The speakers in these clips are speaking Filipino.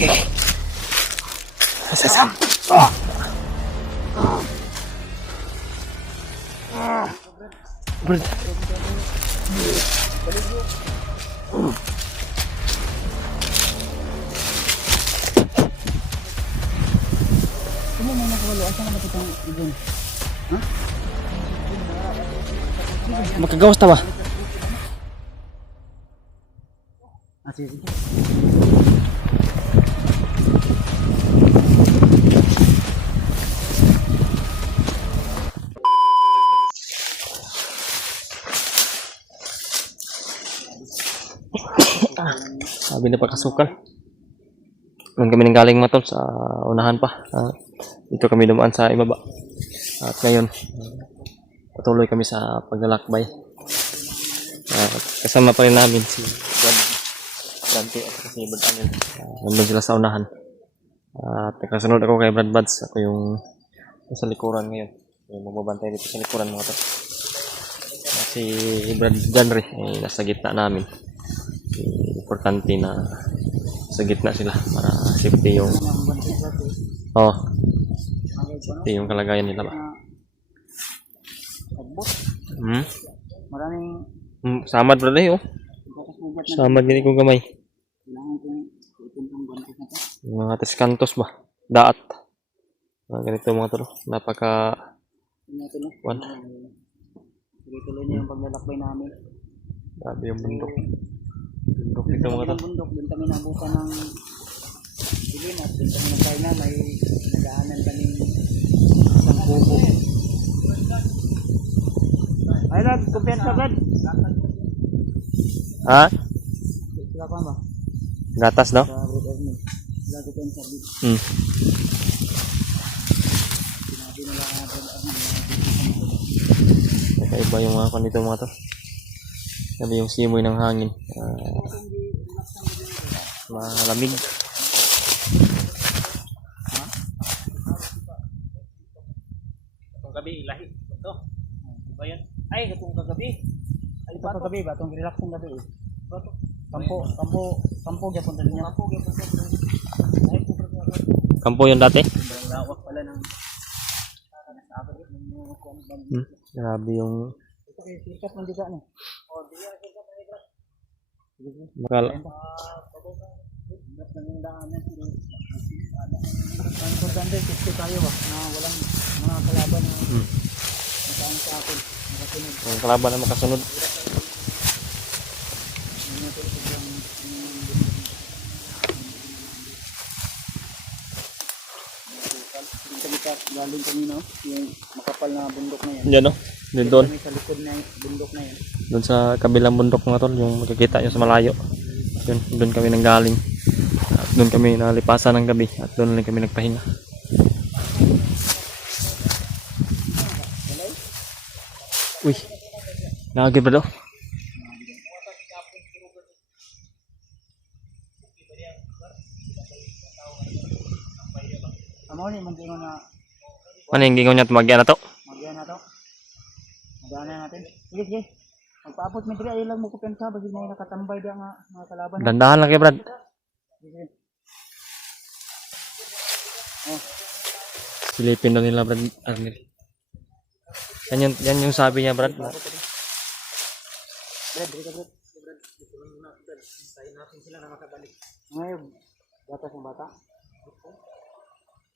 Okay. Sasam. Brad. Kamu mau nakawalo? Asa ka nakitang ibon? Ha? Makagawas ta ba? Sige. Sabi na pagkasukal. Nung kami nang galing matol sa unahan pa. Dito kami dumaan sa ibaba. At ngayon, patuloy kami sa paglalakbay. Kasama pa rin namin si Brad Dante at si Brad Anil. Nandun sila sa unahan. At nakasunod ako kay Brad Buds. Ako yung sa likuran ngayon. Yung magbabantay dito sa likuran mga to. Si Brad Janry ay nasa gitna namin. Importante na sa gitna sila para safety yung safety yung kalagayan nila ba. Maraming Samad bro oh. Samad gini kong gamay. Mga tiskantos ba? Daat. Mga ganito mga tolo. Napaka tuloy na yung paglalakbay namin. Grabe yung bundok. Bundok dito mga tolo. Bundok, doon kami nabutan ng dilim at doon kami ng China. May nagaanan kami isang kubo. Ay Rad, kumpiyansa Rad. Ha? Sila pa ba? Gatas daw? Sa Brad Ernie. Sila kumpiyansa Rad. Sinabi nila ka Brad Ernie. Kakaiba yung mga kanito mga to. Sabi yung simoy ng hangin. Malamig. Itong gabi, ilahi. Ito. Iba yan. Ay, itong kagabi. Ay, itong kagabi ba? Itong relaxing gabi eh. Kampo gyapon din niya. Kampo gyapon din. Kampo yung dati? Lawak pala ng Grabe yung ito kay sikat ng diga ni. Oh, diga sikat ng diga. makala. Ang importante safety tayo ba na walang mga kalaban na mataan sa atin. Makasunod. Ang kalaban na makasunod. Galing kami no, yung makapal na bundok na yan. Yan no? Doon. Kami sa likod na bundok na yan. Doon sa kabilang bundok mga tol, yung makikita nyo sa malayo. Yun, doon kami nanggaling. At doon kami nalipasan ng gabi. At doon lang kami nagpahinga. Uy, nakagib ba daw? Amo ni man gingon na Ano yung gingaw niya tumagyan na to? magyan na to. Magyan na natin. Sige, sige. Magpaabot mi diri ay lang mo kumpiyansa bagi may nakatambay dia nga mga kalaban. Dandahan lang kayo Brad. Sige. Oh, Silipin daw nila Brad Arnel. Yan yung sabi niya Brad. Brad, diri ka Brad. Brad, tayo natin sila na makabalik. Ngayon, batas ng bata.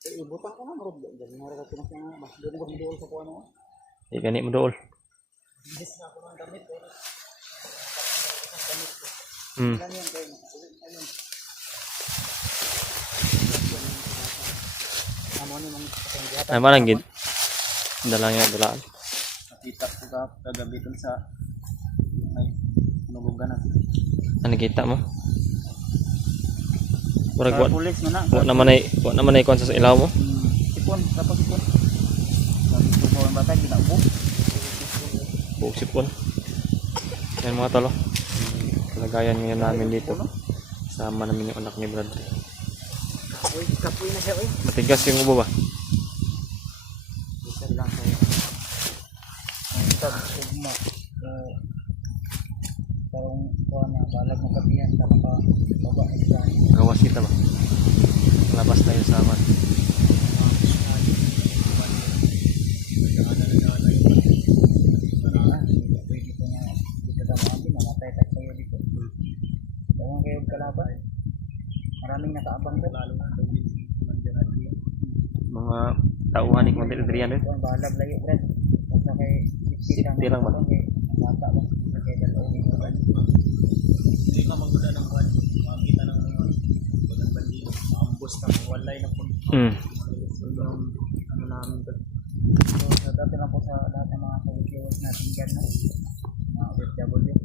Ibutang ko na marod. Diyan na rin kasi na mas doon ko doon sa kuano. Gani mo dool. Bis na ako ng damit. Hmm. Yan kayo. Ayun. Amo ni mong patenggiatan. Ay marang gid. Dalang nga dalaan. Nakita ko kagabi dun sa may nubugan na. Ano kita mo? Murag Sa pulis mo na. wa naman ay kon sa ilaw mo. Sipon, tapos sipon. Sabi ko po ang bata ginaubo. Buong sipon. Yan mga tolo. Kalagayan ngayon namin dito. Sama namin yung anak ni Brad. Uy, kapoy na siya, uy. Matigas yung ubo ba? Isa lang kayo. Ang tag ugma. Parang kuha na, balag ng kapihan, tama ka, baba na diba. Gawas kita ba? Labas tayo sa aman. Pwede ko na, dito daw kami, namatay tayo kayo dito. Dawang kayo kalaban. Maraming nakaabang doon. Lalo na daw din si Commander Adrian. Mga tauhan ni Commander Adrian din. Ang balag layo, Brad. Basta kay Safety lang ba? Bata lang. Kaya dalawin mo ba? Hindi ka maganda ng kwan, makakita ng mga bagang bandido, maambos na, walay na po. So yung ano namin doon. So dati lang po sa lahat ng mga viewers natin dyan, no? Mga OFW.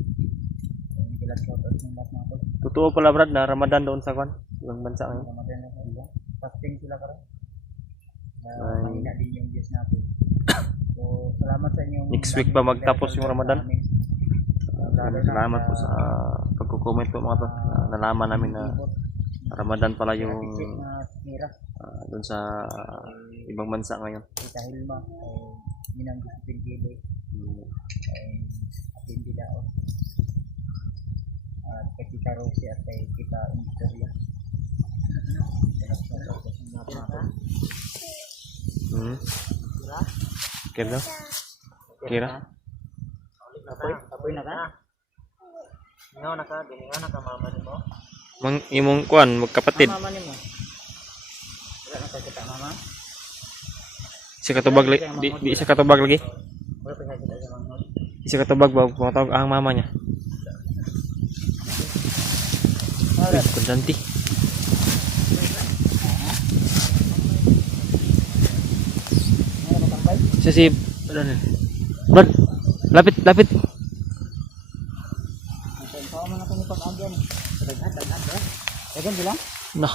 Yung gilas ko ito ng lahat ng ako. Totoo pala Brad na Ramadan doon sa kwan. Ibang bansa ngayon. Ramadan na sa iba. Fasting sila karon. Ay. Mahina din yung Diyos natin. So salamat sa inyong Next week ba magtapos yung Ramadan? Salamat po sa sa pagko-comment po mga to. Nalaman namin na Ramadan pala yung Mira, doon sa ibang bansa ngayon. Tita Hilma, Minang Disipin Gili, Atin Bidao, at kay Tita Rosie at kay Tita Victoria. Kira? Kira? Apoy na ka? Ngaw na ka, giningan na ka mama ni mo. Mang imong kwan magkapatid. Mama ni mo. Wala na tayo kita mama. Isa katubag di isa katubag lagi. Wala pa kita sa mga. Isa katubag ba pumatawag ang mama niya. Wala. Kudanti. Wala pa tambay. Siya si Brad, lapit. Sao man ako ni pag-agyan. Daghan ba? Daghan sila? Nah,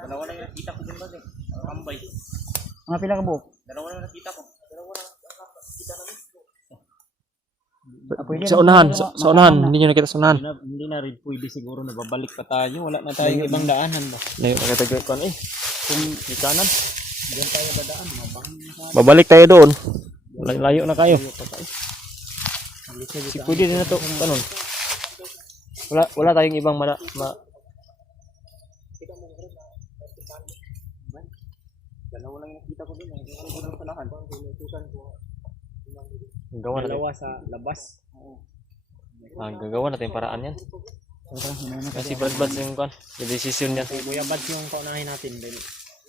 Dalawa lang yung nakita ko din ba din? Tambay. Mga pila ka buhok? Dalawa lang nakita ko. Dalawa lang nakita namin. sa unahan, hindi nyo nakita sa unahan. Hindi na rin pwede siguro na babalik pa tayo. Wala na tayong ibang daanan ba? Layo na kita kwan eh. Kung di kanan, diyan tayo dadaan. Mabang na Babalik tayo doon. Layo na kayo. tayo. Si pwede din na to, kanon. Wala tayong ibang Dalawa lang yung nakita ko din. Hindi ko lang palahan. gawa natin. Dalawa sa labas. Gagawa natin paraan yan. Kasi Brad yung kwan, yung decision niya. Si Kuya Bads yung paunahin natin din.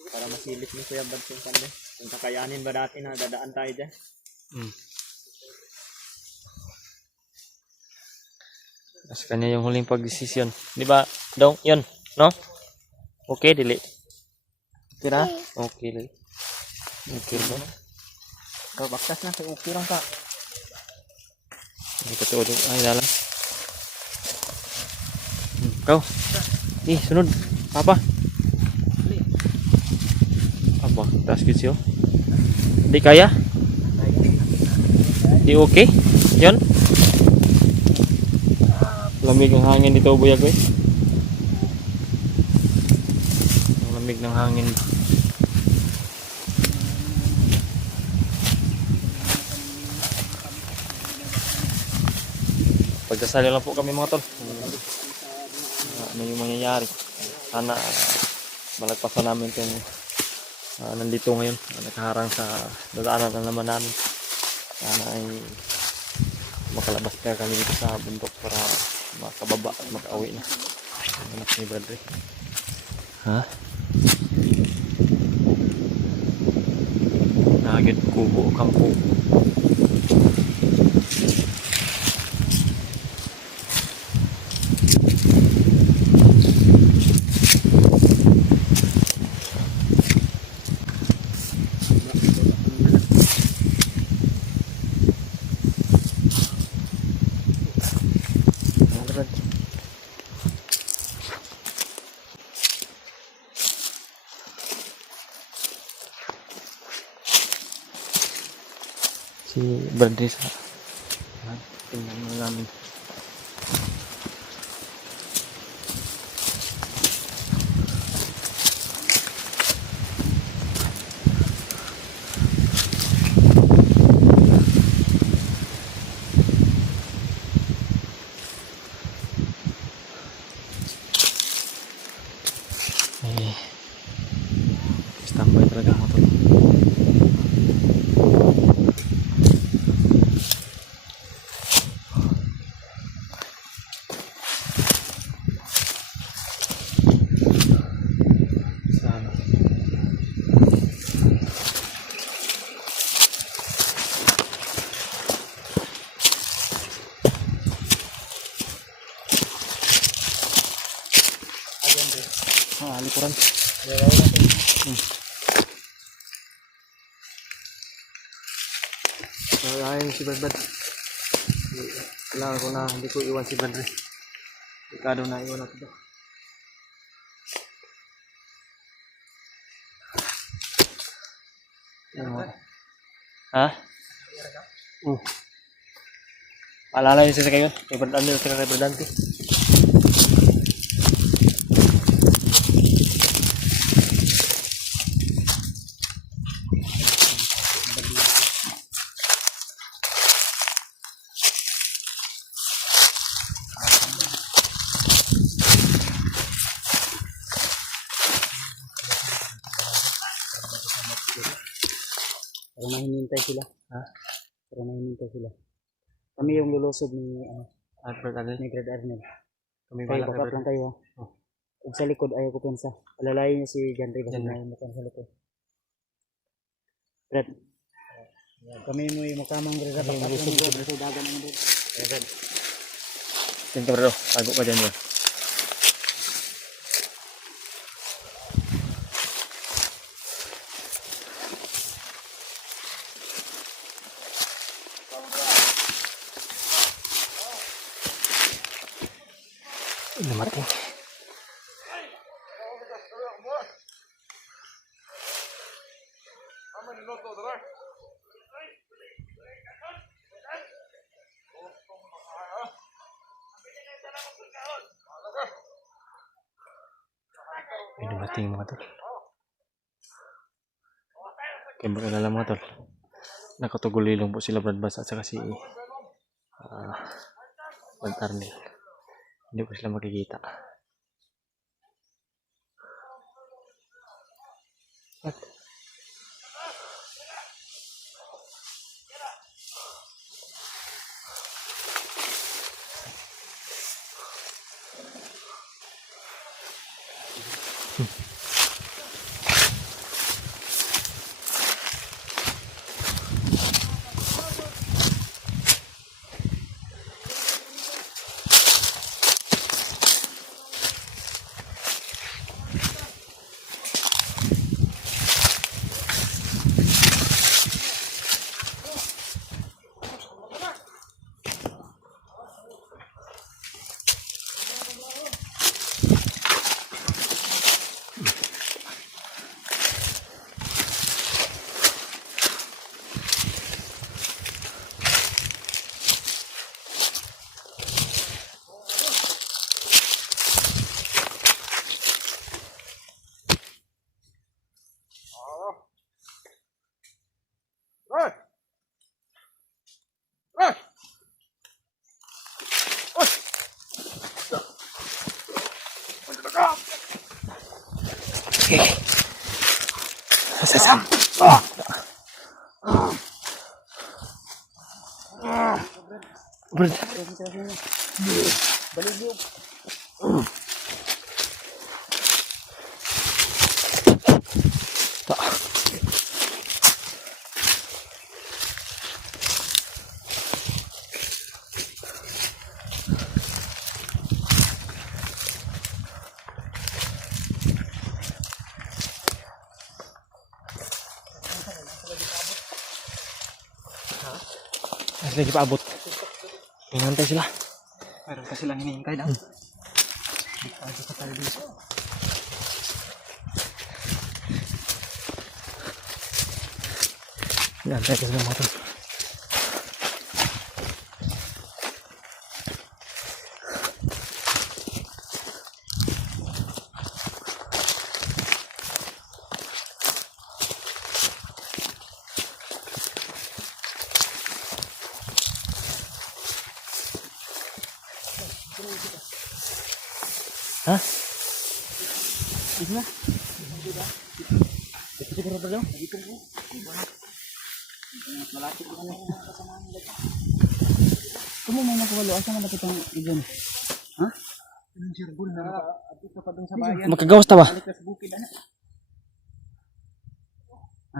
Para masilip ni Kuya Bads yung kanya. Kung kakayanin ba dati na dadaan tayo dyan. Kasi kanya yung huling pagdesisyon. Di ba? Dong, yun. No? Okay, dili. Okay na? Okay, dili. Okay ba? Ikaw baktas na kay okay lang ka. Hindi ko tuod. Ay, lalang. Ikaw. Sunod. Apa? Apa? Taas ko siyo. Di kaya? Di okay? Yun? Lamig ng hangin dito, buyag ko eh. Ang lamig ng hangin. Pagdasal lang po kami mga tol. Ano yung mangyayari. Sana malagpasan namin itong nandito ngayon. Nakaharang sa dadaanan na naman namin. Sana ay makalabas ka kami dito sa bundok para makababa at makauwi na. Anak ni Bradley. Ha? Nagit kubo kampo. Si Bradley sa tingnan mo namin. likuran. Ayun si Brad. Kailangan ko na hindi ko iwan si Brad. Dekado na iwan natin to. Ha? Paalala yun sa kayo. Kay Brad Amil at kay Brad Dante. Pero may hinintay sila. Ha? Pero may hinintay sila. Kami yung lulusob ni Brad Amil. ni Grad Arnel. Kami Kayo, bala kay backup Brad. lang kayo. Oh. Kung sa likod, ayaw ko pensa. Alalayin niya si John Ray kasi John Ray. may mukhang sa likod. Brad. Kami mo yung makamang Grad Arnel. Kami yung lulusob sa dagan ng Brad. Brad. Yan ka bro. Tago ka dyan bro. Namatay. May dumating mga tol. Kaya mag-alala mga tol. Nakatugulilong po sila Brad Bass at saka si Brad Arnel. Hindi ko sila makikita. What? Okay. Sasam. Brad. Baligyo. Mas lagi paabot. Hinantay sila. Meron pa silang hinihintay lang. Dito pa tayo dito. Hinantay ko sila mga tol. Ha? Dito na. Dito siguro ba daw? Dito po. Malapit ko na kasamahan nila. Kung may nakawalo, asa na dapat ang igon? Ha? Anong sirbol na? Dito pa dun sa bayan. Magkagawas ta ba? Balik ka sa bukid, ano?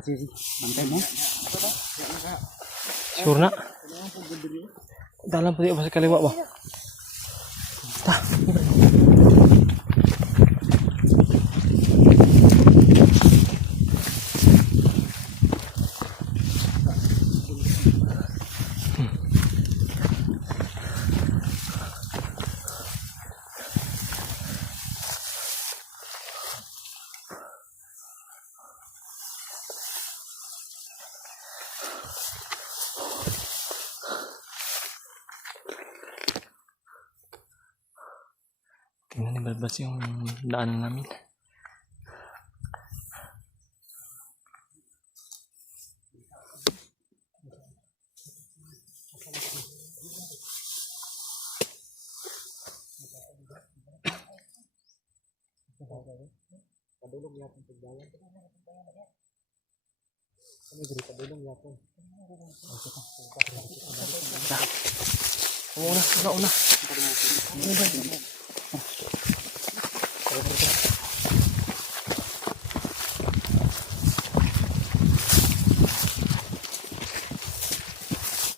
Sige. Bantay mo. Sure na? Dalam po di ba sa kaliwa ba? Ta. Tingnan ni Balbas yung daanan namin. Padulong yapon pagdalan. Kami diri padulong yapon. Una. Padulong.